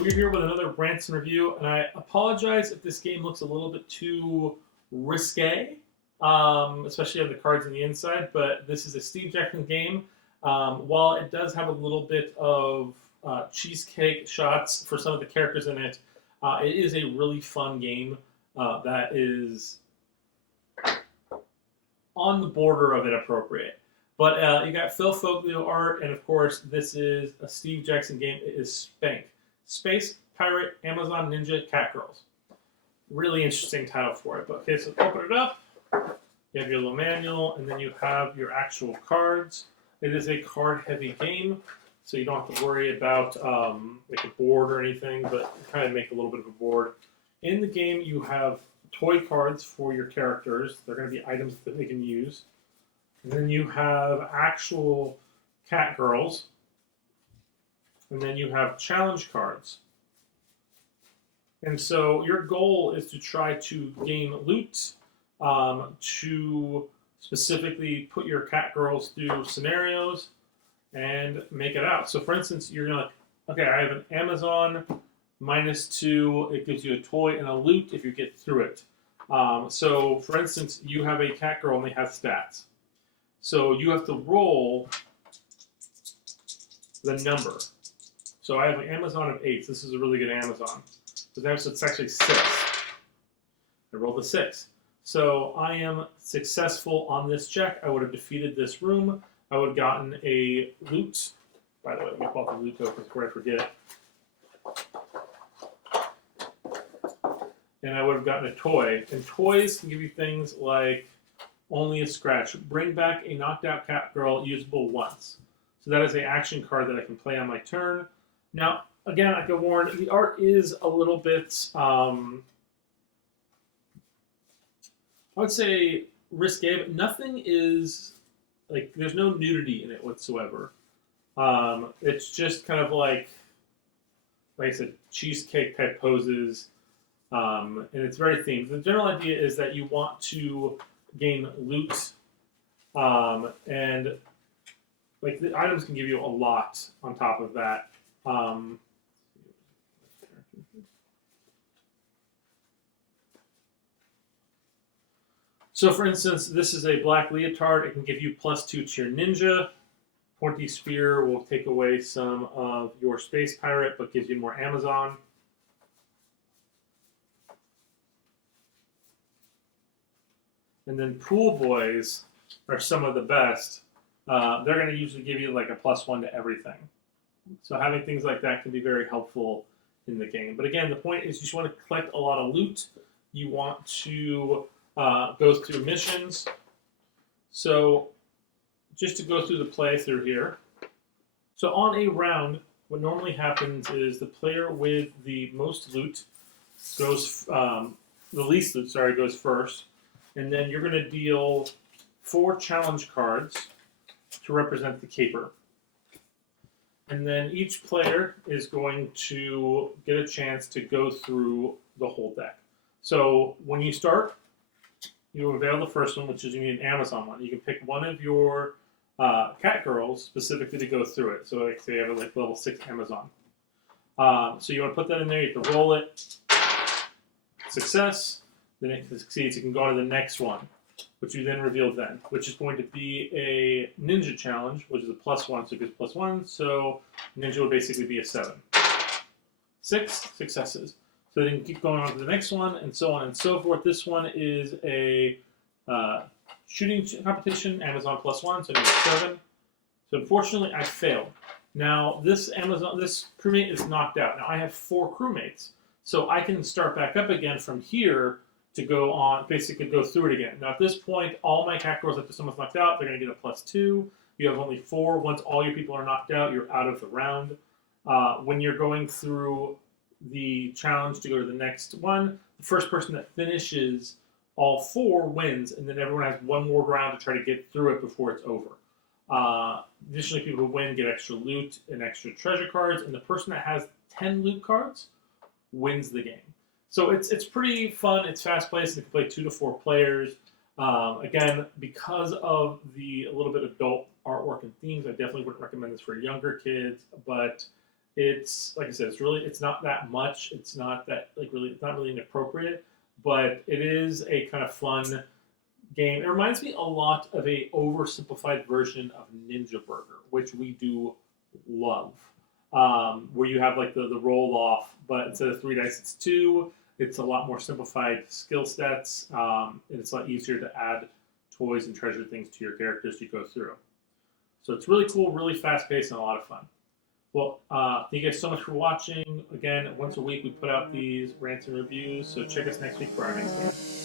so we're here with another Rants review, and I apologize if this game looks a little bit too risque, especially on the cards on the inside, but this is a Steve Jackson game. While it does have a little bit of cheesecake shots for some of the characters in it, it is a really fun game that is on the border of inappropriate. But you got Phil Foglio art, and of course, this is a Steve Jackson game. It is SPANC. Space Pirate Amazon Ninja Cat Girls. Really interesting title for it. But okay, so open it up. You have your little manual, and then you have your actual cards. It is a card-heavy game, so you don't have to worry about like a board or anything, but kind of make a little bit of a board. In the game, you have toy cards for your characters. They're going to be items that they can use. And then you have actual cat girls. And then you have challenge cards. And so your goal is to try to gain loot, to specifically put your cat girls through scenarios and make it out. So for instance, you're going to, okay, I have an Amazon -2. It gives you a toy and a loot if you get through it. So for instance, you have a cat girl and they have stats. So you have to roll the number. So I have an Amazon of 8. This is a really good Amazon. So it's actually 6. I rolled a 6. So I am successful on this check. I would have defeated this room. I would have gotten a loot. By the way, let me pull out the loot token before I forget. And I would have gotten a toy. And toys can give you things like only a scratch. Bring back a knocked out cat girl, usable once. So that is an action card that I can play on my turn. Now, again, I can warn, the art is a little bit, I would say risque, but nothing is, like, there's no nudity in it whatsoever. It's just kind of like I said, cheesecake type poses, and it's very themed. The general idea is that you want to gain loot, and like the items can give you a lot on top of that. So for instance, this is a black leotard. It can give you +2 to your ninja. Pointy spear will take away some of your space pirate, but gives you more Amazon. And then pool boys are some of the best. They're going to usually give you like a +1 to everything. So having things like that can be very helpful in the game. But again, the point is you just want to collect a lot of loot. You want to go through missions. So just to go through the playthrough here. So on a round, what normally happens is the player with the most loot goes, the least loot, sorry, goes first. And then you're going to deal 4 challenge cards to represent the caper. And then each player is going to get a chance to go through the whole deck. So when you start, you avail the first one, which is you need an Amazon one. You can pick one of your cat girls specifically to go through it. So like say you have a like level 6 Amazon. So you want to put that in there. You have to roll it. Success. Then it succeeds. You can go on to the next one, which you then reveal then, which is going to be a ninja challenge, which is a +1, so it gives +1. So ninja would basically be a 7. 6 successes. So then you keep going on to the next one, and so on and so forth. This one is a shooting competition, Amazon +1, so I get 7. So unfortunately, I failed. Now this crewmate is knocked out. Now I have 4 crewmates, so I can start back up again from here to go on, basically go through it again. Now at this point, all my cat girls, after someone's knocked out, they're going to get a +2. You have only 4. Once all your people are knocked out, you're out of the round. When you're going through the challenge to go to the next one, the first person that finishes all 4 wins, and then everyone has one more round to try to get through it before it's over. Additionally, people who win get extra loot and extra treasure cards, and the person that has 10 loot cards wins the game. So it's pretty fun. It's fast-paced. You can play 2 to 4 players. Again, because of the a little bit adult artwork and themes, I definitely wouldn't recommend this for younger kids. But It's like I said, it's not that much. It's not that it's not really inappropriate, but it is a kind of fun game. It reminds me a lot of a oversimplified version of Ninja Burger, which we do love, where you have like the roll off, but instead of 3 dice, it's 2. It's a lot more simplified skill sets, and it's a lot easier to add toys and treasure things to your characters as you go through. So it's really cool, really fast paced, and a lot of fun. Well, thank you guys so much for watching. Again, once a week we put out these rants and reviews, so check us next week for our next game.